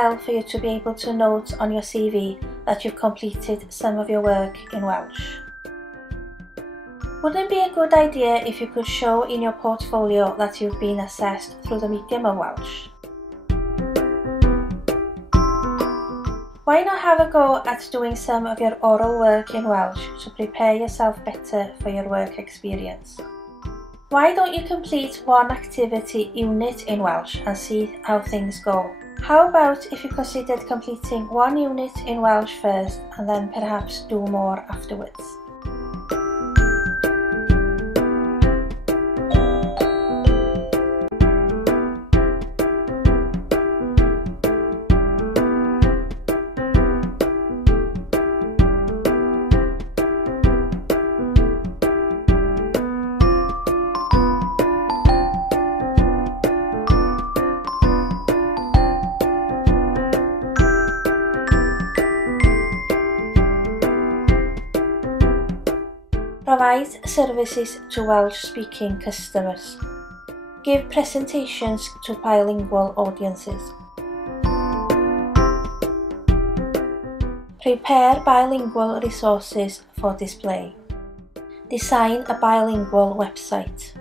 while for you to be able to note on your CV that you've completed some of your work in Welsh. Wouldn't it be a good idea if you could show in your portfolio that you've been assessed through the medium of Welsh? Why not have a go at doing some of your oral work in Welsh to prepare yourself better for your work experience? Why don't you complete one activity unit in Welsh and see how things go? How about if you considered completing one unit in Welsh first and then perhaps do more afterwards? Provide services to Welsh-speaking customers. Give presentations to bilingual audiences. Prepare bilingual resources for display. Design a bilingual website.